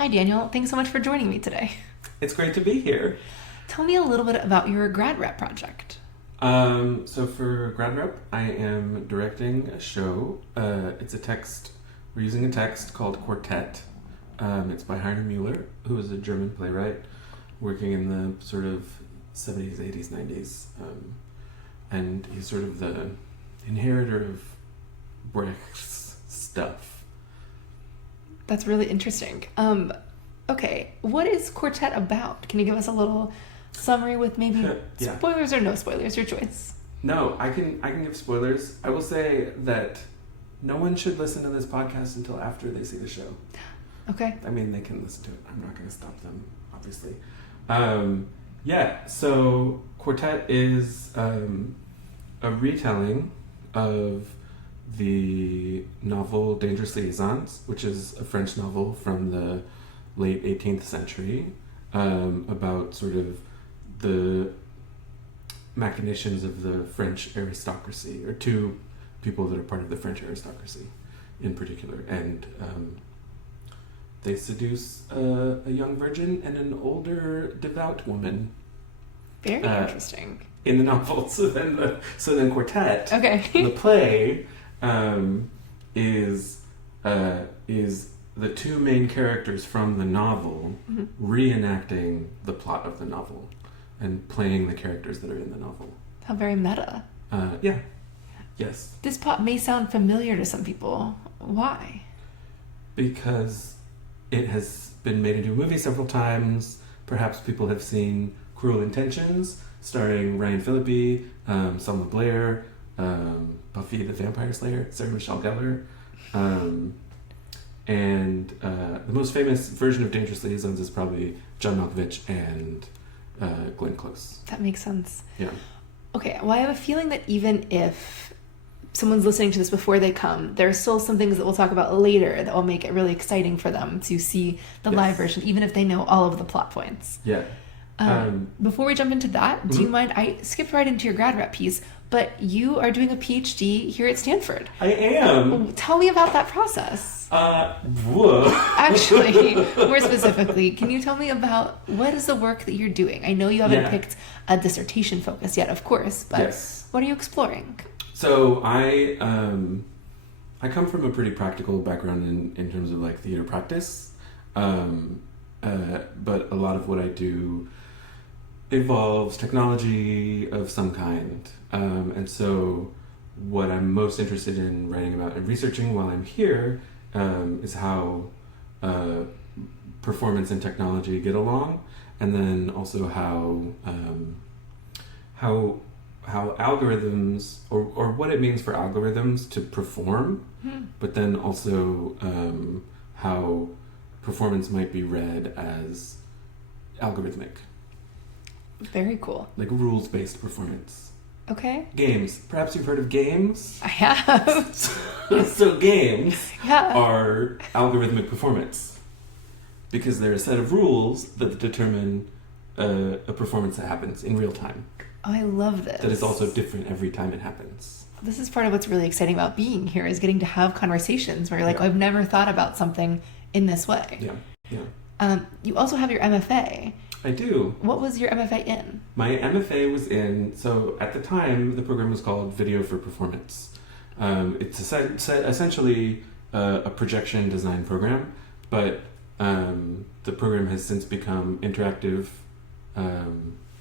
Hi, Daniel. Thanks so much for joining me today. It's great to be here. Tell me a little bit about your grad rep project. So for Grad Rep, I am directing a show. It's a text. We're using a text called Quartet. It's by Heiner Müller, who is a German playwright working in the sort of 70s, 80s, 90s. And he's sort of the inheritor of Brecht's stuff. That's really interesting. Okay, what is Quartet about? Can you give us a little summary with maybe spoilers or no spoilers, your choice? No, I can give spoilers. I will say that no one should listen to this podcast until after they see the show. Okay. I mean, they can listen to it. I'm not going to stop them, obviously. So Quartet is a retelling of the novel Dangerous Liasons, which is a French novel from the late 18th century, about sort of the machinations of the French aristocracy, or two people that are part of the French aristocracy in particular. And they seduce a young virgin and an older devout woman. Very interesting. In the novel. So then Quartet, okay. the play, is the two main characters from the novel reenacting the plot of the novel and playing the characters that are in the novel. How very meta. Yeah. Yes. This plot may sound familiar to some people. Why? Because it has been made into a movie several times. Perhaps people have seen Cruel Intentions, starring Ryan Phillippe, Selma Blair, Buffy the Vampire Slayer, Sarah Michelle Gellar. And the most famous version of Dangerous Liasons is probably John Malkovich and Glenn Close. That makes sense. Yeah. Okay, well, I have a feeling that even if someone's listening to this before they come, there are still some things that we'll talk about later that will make it really exciting for them to see the live version, even if they know all of the plot points. Yeah. Before we jump into that, do you mind? I skipped right into your grad rep piece, but you are doing a PhD here at Stanford. I am. Tell me about that process. Whoa. Actually, more specifically, can you tell me about what is the work that you're doing? I know you haven't picked a dissertation focus yet, of course, but what are you exploring? So I come from a pretty practical background in terms of like theater practice, but a lot of what I do involves technology of some kind, and so what I'm most interested in writing about and researching while I'm here is how performance and technology get along, and then also how algorithms or what it means for algorithms to perform, but then also how performance might be read as algorithmic. Very cool. Like rules-based performance. Okay. Games. Perhaps you've heard of games? I have. So games are algorithmic performance because they're a set of rules that determine a performance that happens in real time. Oh, I love this. That is also different every time it happens. This is part of what's really exciting about being here, is getting to have conversations where you're like, I've never thought about something in this way. Yeah. You also have your MFA. I do. What was your MFA in? My MFA was in, so at the time, the program was called Video for Performance. It's essentially a projection design program, but the program has since become interactive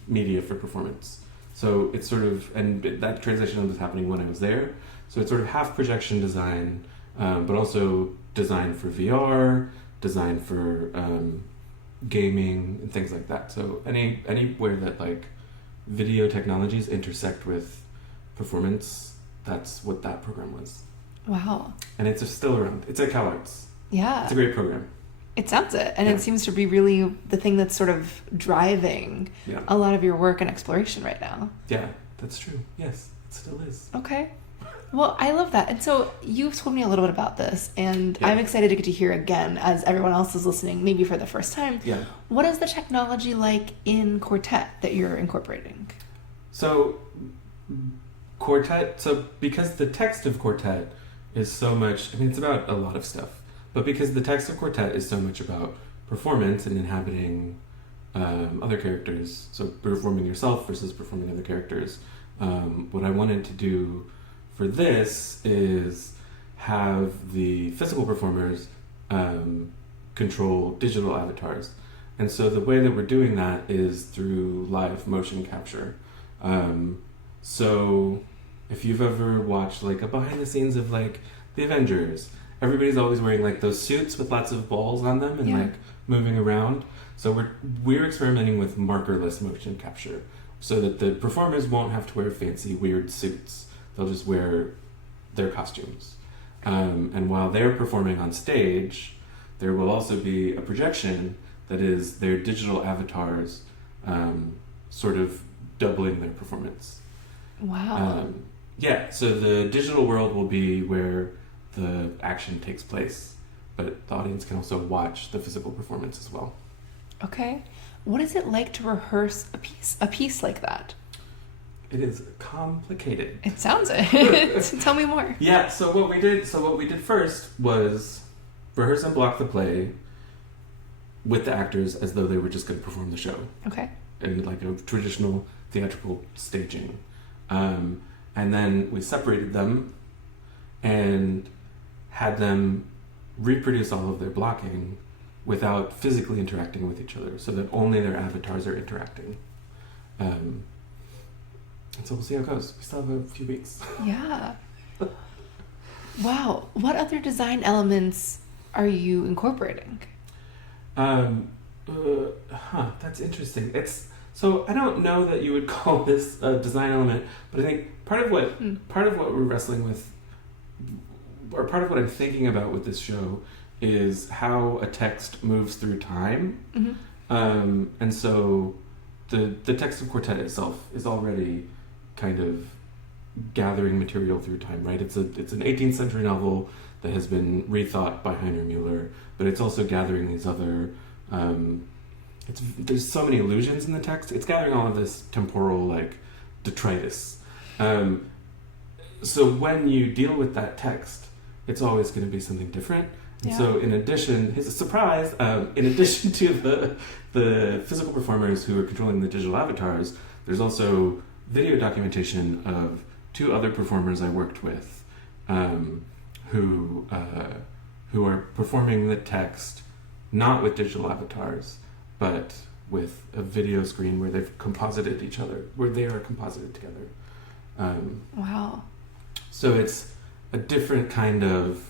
media for performance. So it's sort of, and that transition was happening when I was there. So it's sort of half projection design, but also design for VR, design for gaming and things like that. So anywhere that like video technologies intersect with performance, that's what that program was. Wow. And it's still around. It's at CalArts. Yeah. It's a great program. It sounds it. And it seems to be really the thing that's sort of driving a lot of your work and exploration right now. Yeah, that's true. Yes, it still is. Okay. Well, I love that. And so you've told me a little bit about this, and I'm excited to get to hear again, as everyone else is listening, maybe for the first time. Yeah. What is the technology like in Quartet that you're incorporating? So Quartet, because the text of Quartet is so much, I mean, it's about a lot of stuff, but because the text of Quartet is so much about performance and inhabiting other characters, so performing yourself versus performing other characters, what I wanted to do for this is have the physical performers control digital avatars. And so the way that we're doing that is through live motion capture. So if you've ever watched like a behind the scenes of like the Avengers, everybody's always wearing like those suits with lots of balls on them and like moving around. So we're experimenting with markerless motion capture so that the performers won't have to wear fancy weird suits. They'll just wear their costumes. And while they're performing on stage, there will also be a projection that is their digital avatars sort of doubling their performance. Wow. So the digital world will be where the action takes place, but the audience can also watch the physical performance as well. Okay. What is it like to rehearse a piece like that? It is complicated. It sounds it. Tell me more. Yeah, so what we did first was rehearse and block the play with the actors as though they were just going to perform the show. Okay. In like a traditional theatrical staging. And then we separated them and had them reproduce all of their blocking without physically interacting with each other, so that only their avatars are interacting. And so we'll see how it goes. We still have a few weeks. Yeah. Wow. What other design elements are you incorporating? That's interesting. So I don't know that you would call this a design element, but I think part of what we're wrestling with, or part of what I'm thinking about with this show, is how a text moves through time. Mm-hmm. And so the text of Quartet itself is already kind of gathering material through time, right? It's an 18th century novel that has been rethought by Heiner Mueller, but it's also gathering these other there's so many allusions in the text. It's gathering all of this temporal like detritus. So when you deal with that text, it's always going to be something different. And so in addition, here's a surprise, in addition to the physical performers who are controlling the digital avatars, there's also video documentation of two other performers I worked with who are performing the text not with digital avatars, but with a video screen where they've composited each other, where they are composited together. Wow. So it's a different kind of...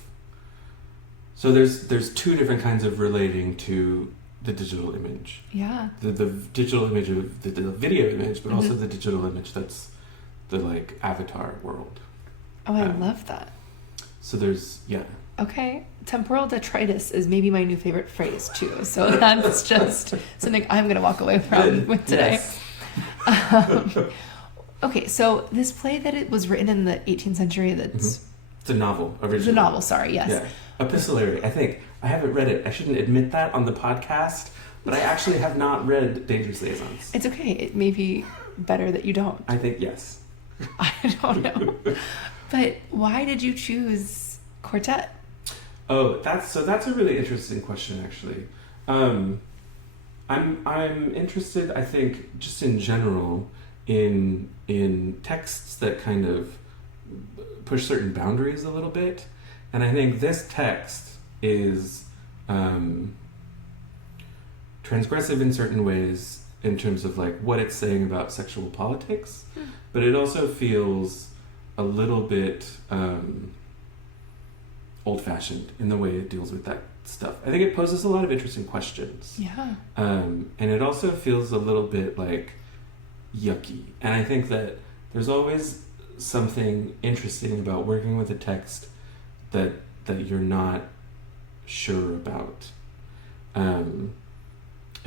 So there's two different kinds of relating to the digital image. Yeah. The digital image of the video image, but also the digital image that's the like avatar world. Oh, I love that. So there's, Okay. Temporal detritus is maybe my new favorite phrase too. So that's just something I'm going to walk away from with today. Yes. Okay. So this play that it was written in the 18th century, it's a novel originally. It's a novel, sorry. Yes. Yeah. Epistolary, I think. I haven't read it. I shouldn't admit that on the podcast, but I actually have not read Dangerous Liasons. It's okay. It may be better that you don't. I think yes. I don't know. But why did you choose Quartet? Oh, that's a really interesting question, actually. I'm interested, I think, just in general, in texts that kind of push certain boundaries a little bit. And I think this text is transgressive in certain ways in terms of like what it's saying about sexual politics, but it also feels a little bit old-fashioned in the way it deals with that stuff. I think it poses a lot of interesting questions. Yeah. And it also feels a little bit like yucky. And I think that there's always something interesting about working with a text that you're not sure about. And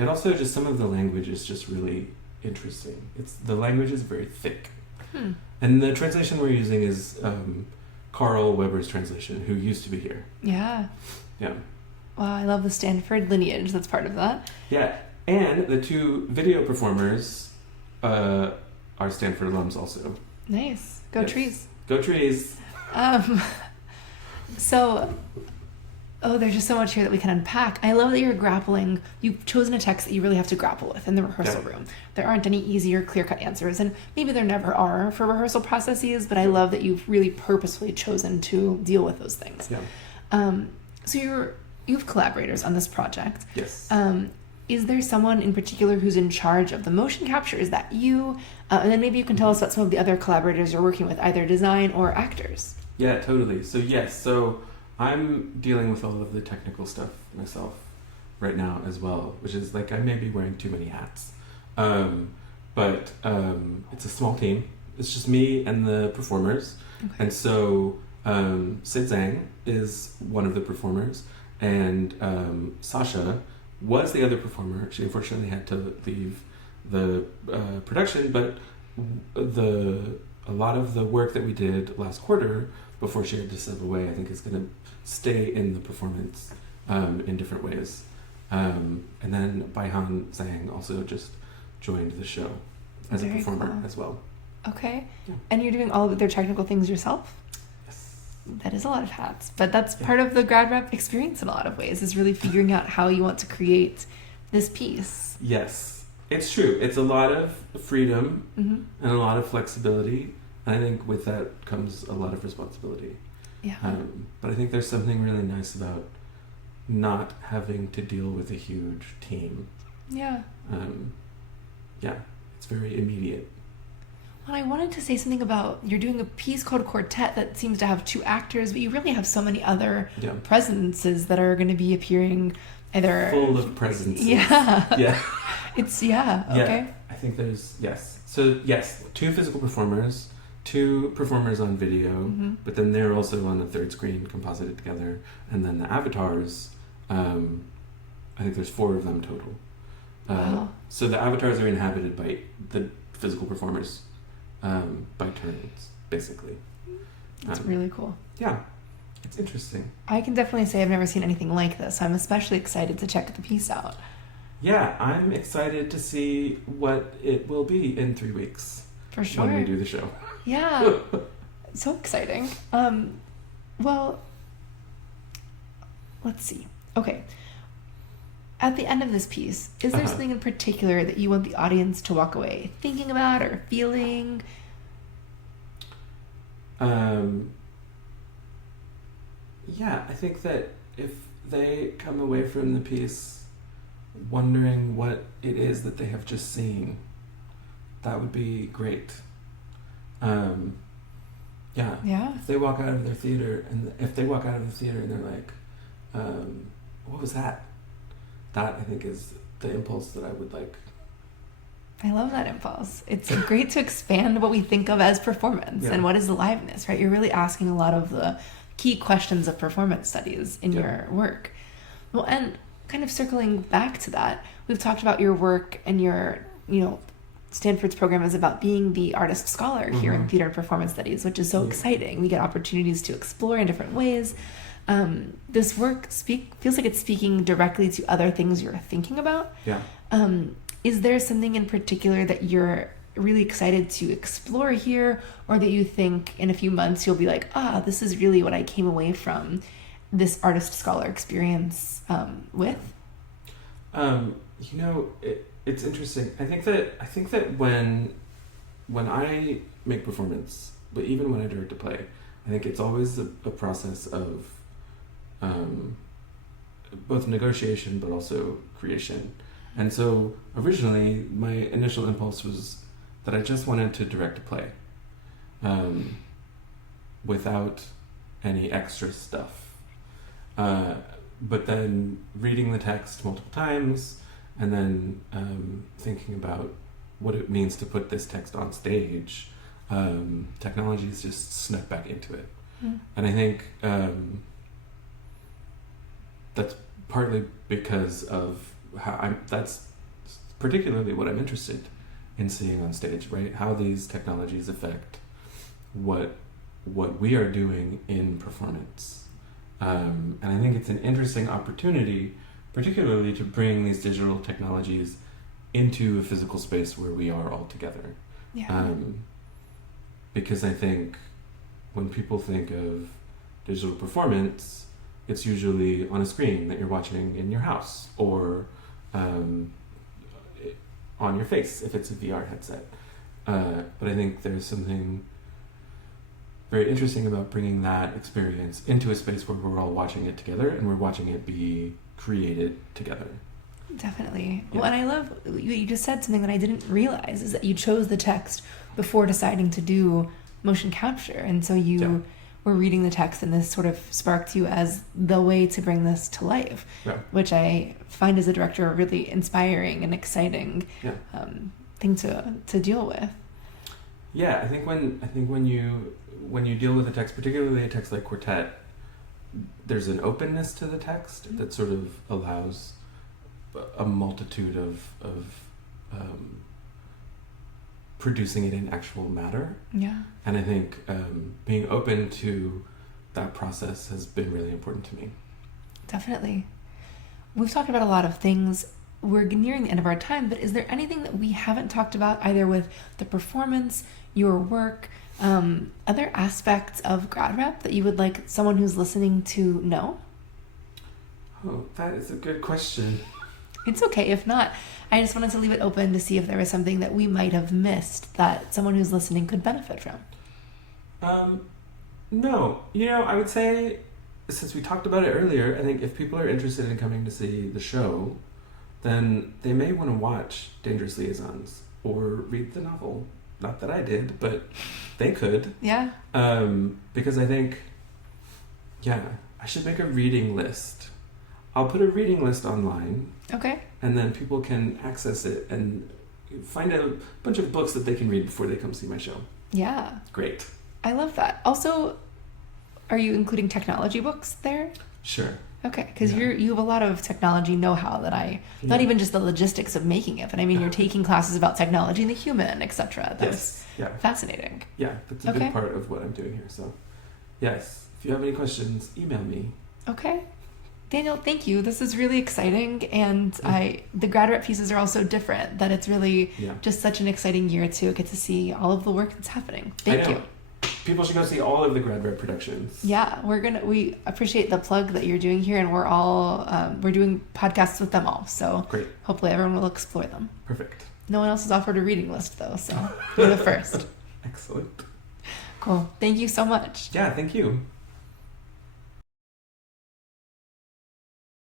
also just some of the language is just really interesting. The language is very thick. And the translation we're using is Carl Weber's translation, who used to be here. Yeah. Yeah. Wow, I love the Stanford lineage that's part of that. Yeah. And the two video performers are Stanford alums also. Nice. Go trees. Go trees. So Oh, there's just so much here that we can unpack. I love that you've chosen a text that you really have to grapple with in the rehearsal room. There aren't any easy or clear-cut answers, and maybe there never are for rehearsal processes, but I love that you've really purposefully chosen to deal with those things. Yeah. So you have collaborators on this project. Yes. Is there someone in particular who's in charge of the motion capture? Is that you? And then maybe you can tell us about some of the other collaborators you're working with, either design or actors. Yeah, totally. So yes, so I'm dealing with all of the technical stuff myself right now as well, which is like I may be wearing too many hats. But it's a small team. It's just me and the performers. Okay. And so Sid Zhang is one of the performers, and Sasha was the other performer. She unfortunately had to leave the production, but a lot of the work that we did last quarter before she had to step away, I think is going to stay in the performance in different ways. And then Baihan Zhang also just joined the show as Very a performer cool. as well. Okay. Yeah. And you're doing all of their technical things yourself? Yes. That is a lot of hats, but that's part of the grad rep experience in a lot of ways, is really figuring out how you want to create this piece. Yes, it's true. It's a lot of freedom and a lot of flexibility. And I think with that comes a lot of responsibility. Yeah. But I think there's something really nice about not having to deal with a huge team. Yeah. Yeah, it's very immediate. Well, I wanted to say something about, you're doing a piece called Quartet that seems to have 2 actors, but you really have so many other presences that are going to be appearing either... Full of presences. Yeah. Yeah. Okay. Yeah, I think there's, yes. So, yes, 2 physical performers, 2 performers on video, but then they're also on a third screen composited together. And then the avatars, I think there's 4 of them total. Wow. So the avatars are inhabited by the physical performers by turns, basically. That's really cool. Yeah, it's interesting. I can definitely say I've never seen anything like this. I'm especially excited to check the piece out. Yeah, I'm excited to see what it will be in 3 weeks. For sure. When we do the show. Yeah. So exciting. Well, let's see. Okay. At the end of this piece, is there something in particular that you want the audience to walk away thinking about or feeling? Yeah, I think that if they come away from the piece wondering what it is that they have just seen, that would be great. Yeah. If they walk out of their theater and they're like, what was that? That, I think, is the impulse that I would like. I love that impulse. It's great to expand what we think of as performance and what is aliveness, right? You're really asking a lot of the key questions of performance studies in your work. Well, and kind of circling back to that, we've talked about your work and your, Stanford's program is about being the artist scholar here in theater and performance studies, which is so exciting. We get opportunities to explore in different ways. This work feels like it's speaking directly to other things you're thinking about. Yeah. Is there something in particular that you're really excited to explore here, or that you think in a few months you'll be like, this is really what I came away from this artist scholar experience with? It's interesting. I think that when I make performance, but even when I direct a play, I think it's always a process of both negotiation but also creation. And so originally my initial impulse was that I just wanted to direct a play without any extra stuff. But then reading the text multiple times and then thinking about what it means to put this text on stage, technology has just snuck back into it. And I think that's partly because of that's particularly what I'm interested in seeing on stage, right? How these technologies affect what we are doing in performance. And I think it's an interesting opportunity, particularly to bring these digital technologies into a physical space where we are all together. Yeah. Because I think when people think of digital performance, it's usually on a screen that you're watching in your house, or on your face if it's a VR headset. But I think there's something very interesting about bringing that experience into a space where we're all watching it together and we're watching it be created together. Definitely. Yeah. Well, and I love you just said something that I didn't realize, is that you chose the text before deciding to do motion capture, and so you were reading the text, and this sort of sparked you as the way to bring this to life, which I find as a director a really inspiring and exciting thing to deal with. Yeah, I think when you deal with a text, particularly a text like Quartet, there's an openness to the text that sort of allows a multitude of producing it in actual matter. Yeah. And I think being open to that process has been really important to me. Definitely. We've talked about a lot of things. We're nearing the end of our time, but is there anything that we haven't talked about, either with the performance, your work, other aspects of Grad Rep that you would like someone who's listening to know? Oh, that is a good question. It's okay if not. I just wanted to leave it open to see if there was something that we might have missed that someone who's listening could benefit from. No. I would say, since we talked about it earlier, I think if people are interested in coming to see the show, then they may want to watch Dangerous Liasons or read the novel. Not that I did, but they could. Yeah. Because I think, I should make a reading list. I'll put a reading list online. Okay. And then people can access it and find a bunch of books that they can read before they come see my show. Yeah. Great. I love that. Also, are you including technology books there? Sure. Okay, because you have a lot of technology know-how that not even just the logistics of making it, but I mean, you're taking classes about technology and the human, etc. That's fascinating. Yeah, that's a big part of what I'm doing here. So, yes, if you have any questions, email me. Okay. Daniel, thank you. This is really exciting, and the Grad Rep pieces are also different, that it's really just such an exciting year to get to see all of the work that's happening. Thank you. People should go see all of the Grad Rep productions. Yeah, we appreciate the plug that you're doing here, and we're doing podcasts with them all, so great. Hopefully everyone will explore them. Perfect. No one else has offered a reading list though, so you're the first. Excellent. Cool. Thank you so much. Yeah, thank you.